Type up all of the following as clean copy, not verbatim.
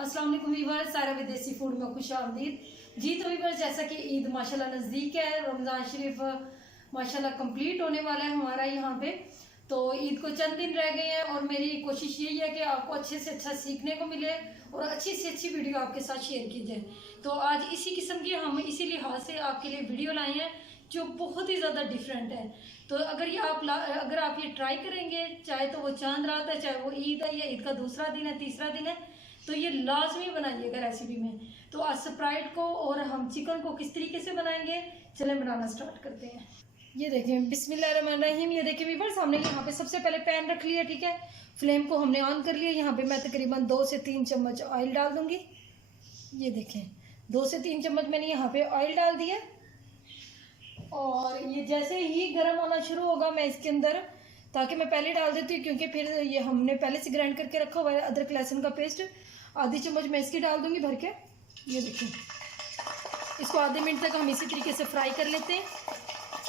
अस्सलाम वालेकुम वीवर, सारा विदेशी फूड में खुश आमदीद जी। तो वीवर, जैसा कि ईद माशाल्लाह नज़दीक है, रमज़ान शरीफ माशाल्लाह कंप्लीट होने वाला है हमारा यहाँ पे। तो ईद को चंद दिन रह गए हैं और मेरी कोशिश यही है कि आपको अच्छे से अच्छा सीखने को मिले और अच्छी से अच्छी वीडियो आपके साथ शेयर की जाए। तो आज इसी किस्म की हम इसी लिहाज से आपके लिए वीडियो लाए हैं जो बहुत ही ज़्यादा डिफरेंट है। तो अगर आप ये ट्राई करेंगे, चाहे तो वो चांद रात है, चाहे वो ईद है, या ईद का दूसरा दिन है, तीसरा दिन है, तो ये लाजमी बनाइएगा रेसिपी में। तो आज स्प्राइट को और हम चिकन को किस तरीके से बनाएंगे, चलें बनाना स्टार्ट करते हैं। ये देखें, बिस्मिल्लाहिर्रहमानिर्रहीम। ये देखें वीवर, सामने यहाँ पे सबसे पहले पैन रख लिया, ठीक है। फ्लेम को हमने ऑन कर लिया। यहाँ पे मैं तकरीबन 2 से 3 चम्मच ऑयल डाल दूंगी। ये देखें, 2 से 3 चम्मच मैंने यहाँ पे ऑयल डाल दिया। और ये जैसे ही गर्म होना शुरू होगा, मैं इसके अंदर, ताकि मैं पहले डाल देती हूँ क्योंकि फिर ये हमने पहले से ग्राइंड करके रखा हुआ है अदरक लहसुन का पेस्ट, आधी चम्मच मैं इसकी डाल दूंगी भर के। ये देखिए, इसको आधे मिनट तक हम इसी तरीके से फ्राई कर लेते हैं।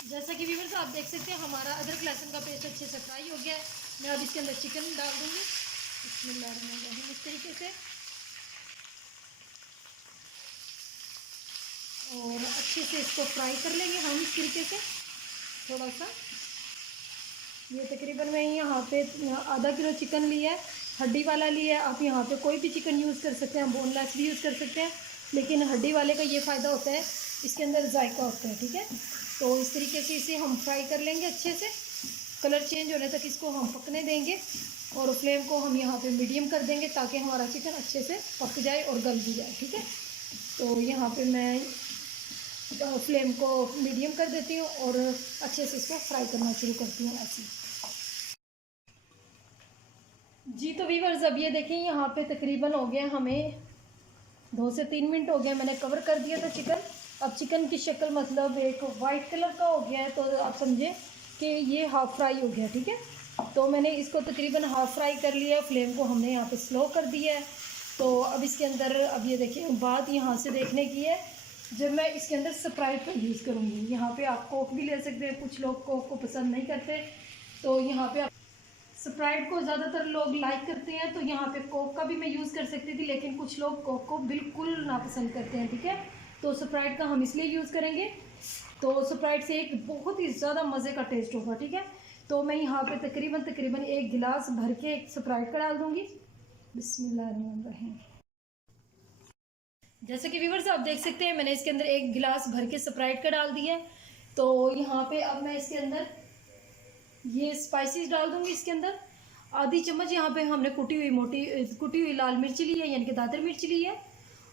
जैसा कि व्यूअर्स आप देख सकते हैं, हमारा अदरक लहसुन का पेस्ट अच्छे से फ्राई हो गया है। मैं अब इसके अंदर चिकन डाल दूंगी। बिस्मिल्लाहिर्रहमानिर्रहीम। इस तरीके से और अच्छे से इसको फ्राई कर लेंगे हम इस तरीके से थोड़ा सा। ये तकरीबन मैं यहाँ पे आधा किलो चिकन लिया है, हड्डी वाला लिया है। आप यहाँ पे कोई भी चिकन यूज़ कर सकते हैं, बोनलेस भी यूज़ कर सकते हैं, लेकिन हड्डी वाले का ये फ़ायदा होता है, इसके अंदर जायका होता है, ठीक है। तो इस तरीके से इसे हम फ्राई कर लेंगे अच्छे से। कलर चेंज होने तक इसको हम पकने देंगे और फ्लेम को हम यहाँ पे मीडियम कर देंगे ताकि हमारा चिकन अच्छे से पक जाए और गल भी जाए, ठीक है। तो यहाँ पे मैं फ्लेम को मीडियम कर देती हूँ और अच्छे से इसको फ्राई करना शुरू करती हूँ ऐसे जी। तो वीवर्स, अब ये देखें, यहाँ पे तकरीबन हो गया हमें 2 से 3 मिनट हो गया, मैंने कवर कर दिया था चिकन। अब चिकन की शक्ल मतलब एक वाइट कलर का हो गया है, तो आप समझे कि ये हाफ़ फ्राई हो गया, ठीक है। तो मैंने इसको तकरीबन हाफ़ फ्राई कर लिया है। फ्लेम को हमने यहाँ पे स्लो कर दिया है। तो अब इसके अंदर, अब ये देखिए, बात यहाँ से देखने की है, जब मैं इसके अंदर स्प्राइट का यूज़ करूँगी। यहाँ पे आप कोक भी ले सकते हैं, कुछ लोग कोक को पसंद नहीं करते, तो यहाँ पे आप स्प्राइट को ज़्यादातर लोग लाइक करते हैं, तो यहाँ पे कोक का भी मैं यूज़ कर सकती थी, लेकिन कुछ लोग कोक को बिल्कुल नापसंद करते हैं, ठीक है। तो स्प्राइट का हम इसलिए यूज़ करेंगे। तो स्प्राइट से एक बहुत ही ज़्यादा मज़े का टेस्ट होगा, ठीक है। तो मैं यहाँ पे तकरीबन 1 गिलास भर के एक स्प्राइट का डाल दूँगी। बिस्मिल्लाहिर्रहमानिर्रहीम। जैसे कि व्यूअर्स आप देख सकते हैं, मैंने इसके अंदर 1 गिलास भर के स्प्राइट का डाल दिया है। तो यहाँ पे अब मैं इसके अंदर ये स्पाइसेस डाल दूंगी। इसके अंदर आधी चम्मच यहाँ पे हमने कुटी हुई लाल मिर्च ली है, यानी कि दादर मिर्च ली है।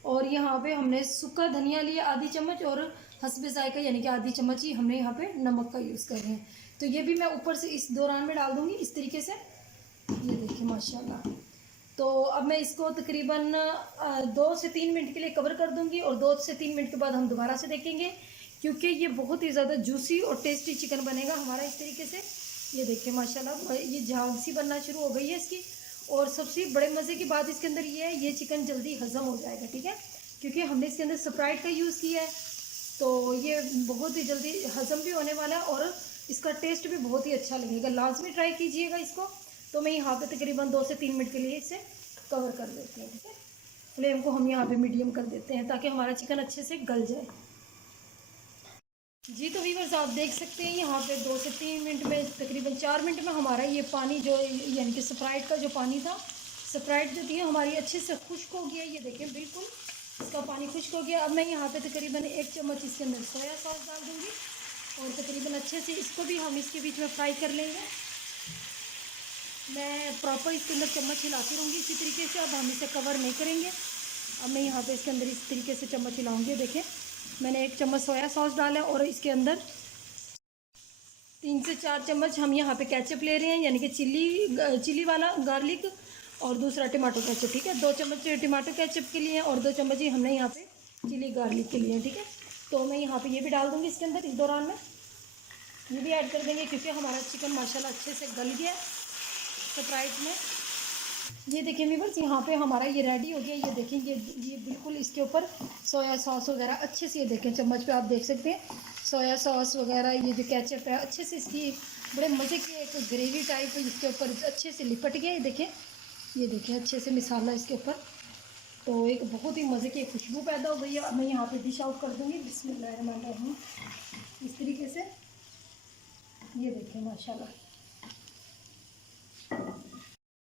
और यहाँ पे हमने सूखा धनिया लिया आधी चम्मच, और हस्बे जायका यानी कि आधी चम्मच ही हमने यहाँ पे नमक का यूज़ कर रहे हैं। तो ये भी मैं ऊपर से इस दौरान में डाल दूँगी इस तरीके से। ये देखिए माशाल्लाह। तो अब मैं इसको तकरीबन 2 से 3 मिनट के लिए कवर कर दूंगी और 2 से 3 मिनट के बाद हम दोबारा से देखेंगे, क्योंकि ये बहुत ही ज़्यादा जूसी और टेस्टी चिकन बनेगा हमारा इस तरीके से। ये देखिए माशाल्लाह, ये झाग सी बनना शुरू हो गई है इसकी। और सबसे बड़े मज़े की बात इसके अंदर ये है, ये चिकन जल्दी हज़म हो जाएगा, ठीक है, क्योंकि हमने इसके अंदर स्प्राइट का यूज़ किया है। तो ये बहुत ही जल्दी हज़म भी होने वाला है और इसका टेस्ट भी बहुत ही अच्छा लगेगा। लाजमी ट्राई कीजिएगा इसको। तो मैं यहाँ पे तकरीबन 2 से 3 मिनट के लिए इसे कवर कर देती हूँ, ठीक है। फ्लेम को हम यहाँ पे मीडियम कर देते हैं ताकि हमारा चिकन अच्छे से गल जाए जी। तो व्यूअर्स आप देख सकते हैं, यहाँ पे 2 से 3 मिनट में, तकरीबन 4 मिनट में हमारा ये पानी जो, यानी कि स्प्राइट का जो पानी था, स्प्राइट जो थी हमारी अच्छे से खुश्क हो गया। ये देखें, बिल्कुल इसका पानी खुश्क हो गया। अब मैं यहाँ पे तकरीबन 1 चम्मच इसके अंदर सोया सॉस डाल दूँगी और तकरीबन अच्छे से इसको भी हम इसके बीच में फ्राई कर लेंगे। मैं प्रॉपर इसके अंदर चम्मच हिलाती रहूँगी इसी तरीके से। अब हम इसे कवर नहीं करेंगे। अब मैं यहाँ पे इसके अंदर इस तरीके से चम्मच हिलाऊंगी। देखें, मैंने 1 चम्मच सोया सॉस डाला और इसके अंदर 3 से 4 चम्मच हम यहाँ पे केचप ले रहे हैं, यानी कि चिली वाला गार्लिक, और दूसरा टमाटो केचप, ठीक है। 2 चम्मच टमाटो केचप के लिए और 2 चम्मच ही हमने यहाँ पे चिली गार्लिक के लिए, ठीक है। तो मैं यहाँ पे ये भी डाल दूँगी इसके अंदर। इस दौरान में ये भी ऐड कर देंगे क्योंकि हमारा चिकन माशाल्लाह अच्छे से गल गया स्प्राइट में। ये देखिए व्यूअर्स, यहाँ पे हमारा ये रेडी हो गया। ये देखें, ये बिल्कुल इसके ऊपर सोया सॉस वगैरह अच्छे से, ये देखें चम्मच पे आप देख सकते हैं, सोया सॉस वगैरह, ये जो केचप है अच्छे से इसकी बड़े मज़े की एक ग्रेवी टाइप इसके ऊपर अच्छे से लिपट गया। ये देखें अच्छे से मिसाला इसके ऊपर तो एक बहुत ही मज़े की खुशबू पैदा हो गई है। अब मैं यहाँ पे डिश आउट कर दूँगी। बिस्मिल्लाहिर्रहमानिर्रहीम। इस तरीके से ये देखें माशाल्लाह।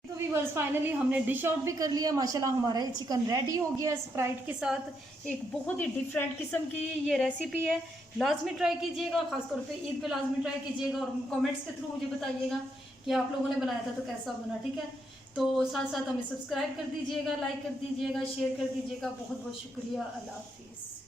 तो व्यूअर्स फाइनली हमने डिश आउट भी कर लिया माशाल्लाह। हमारा ये चिकन रेडी हो गया स्प्राइट के साथ। एक बहुत ही डिफरेंट किस्म की ये रेसिपी है, लाजमी ट्राई कीजिएगा। ख़ासतौर पे ईद पे लाजमी ट्राई कीजिएगा और कमेंट्स के थ्रू मुझे बताइएगा कि आप लोगों ने बनाया था तो कैसा बना। ठीक है, तो साथ साथ हमें सब्सक्राइब कर दीजिएगा, लाइक कर दीजिएगा, शेयर कर दीजिएगा। बहुत बहुत शुक्रिया। अल्लाह हाफिज़।